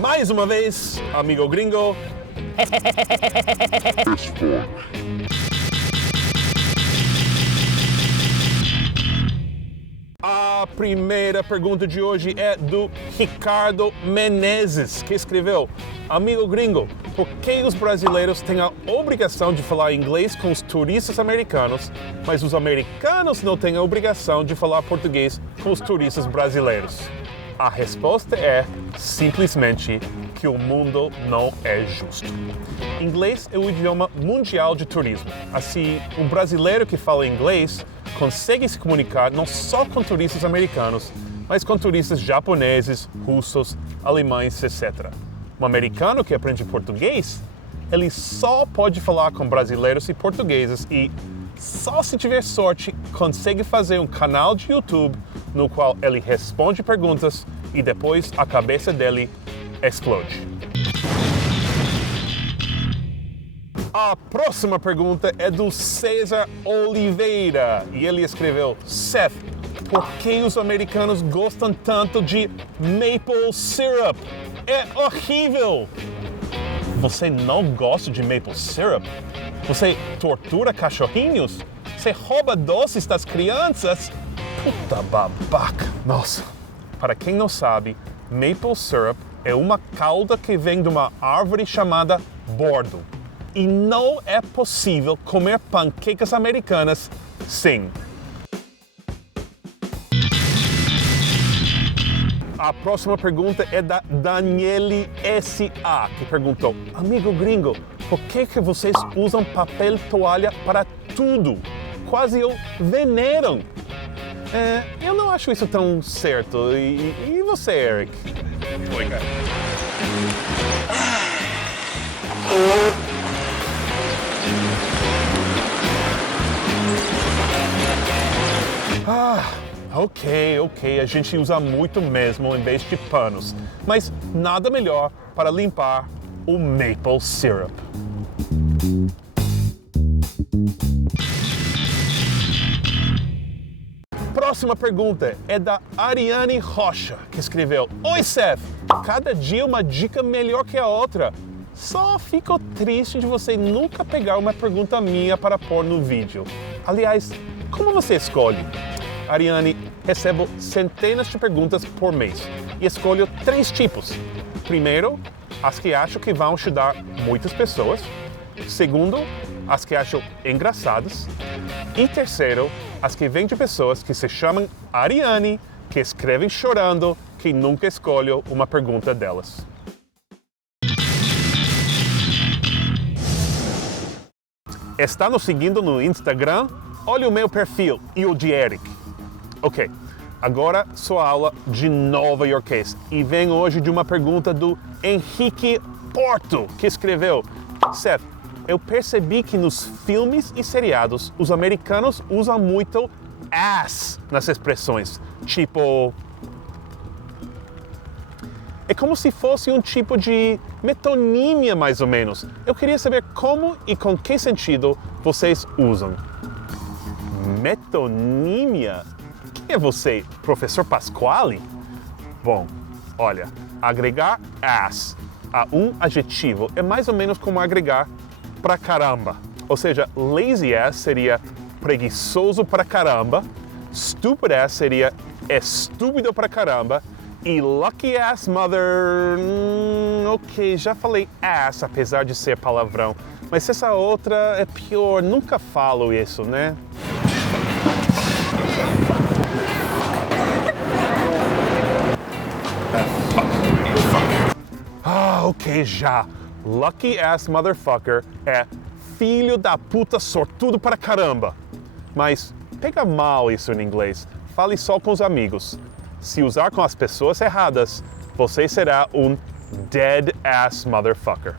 Mais uma vez, amigo gringo. A primeira pergunta de hoje é do Ricardo Menezes, que escreveu: amigo gringo, por que os brasileiros têm a obrigação de falar inglês com os turistas americanos, mas os americanos não têm a obrigação de falar português com os turistas brasileiros? A resposta é simplesmente que o mundo não é justo. Inglês é o idioma mundial de turismo. Assim, um brasileiro que fala inglês consegue se comunicar não só com turistas americanos, mas com turistas japoneses, russos, alemães, etc. Um americano que aprende português, ele só pode falar com brasileiros e portugueses e, só se tiver sorte, consegue fazer um canal de YouTube no qual ele responde perguntas e depois a cabeça dele explode. A próxima pergunta é do César Oliveira e ele escreveu: Seth, por que os americanos gostam tanto de maple syrup? É horrível! Você não gosta de maple syrup? Você tortura cachorrinhos? Você rouba doces das crianças? Puta babaca! Nossa, para quem não sabe, maple syrup é uma calda que vem de uma árvore chamada bordo. E não é possível comer panquecas americanas sem. A próxima pergunta é da Daniele S.A., que perguntou: amigo gringo, por que vocês usam papel toalha para tudo? Quase o veneram. Eu não acho isso tão certo. E você, Eric? Oi, cara. Ok, a gente usa muito mesmo em vez de panos, mas nada melhor para limpar o maple syrup. Próxima pergunta é da Ariane Rocha, que escreveu: oi, Seth, cada dia uma dica melhor que a outra. Só fico triste de você nunca pegar uma pergunta minha para pôr no vídeo. Aliás, como você escolhe? Ariane, recebo centenas de perguntas por mês e escolho 3 tipos. Primeiro, as que acho que vão ajudar muitas pessoas. Segundo, as que acho engraçadas. E terceiro, as que vêm de pessoas que se chamam Ariane, que escrevem chorando, que nunca escolho uma pergunta delas. Está nos seguindo no Instagram? Olha o meu perfil e o de Eric. Ok, agora sua aula de nova iorquês. E vem hoje de uma pergunta do Henrique Porto, que escreveu: Seth, eu percebi que nos filmes e seriados os americanos usam muito ass nas expressões. Tipo, é como se fosse um tipo de metonímia, mais ou menos. Eu queria saber como e com que sentido vocês usam. Metonímia? Quem é você, professor Pasquale? Bom, olha, agregar ass a um adjetivo é mais ou menos como agregar pra caramba. Ou seja, lazy ass seria preguiçoso pra caramba, stupid ass seria estúpido pra caramba, e lucky ass mother... ok, já falei ass, apesar de ser palavrão, mas essa outra é pior, nunca falo isso, né? Ok, já. Lucky ass motherfucker é filho da puta sortudo para caramba. Mas pega mal isso em inglês. Fale só com os amigos. Se usar com as pessoas erradas, você será um dead ass motherfucker.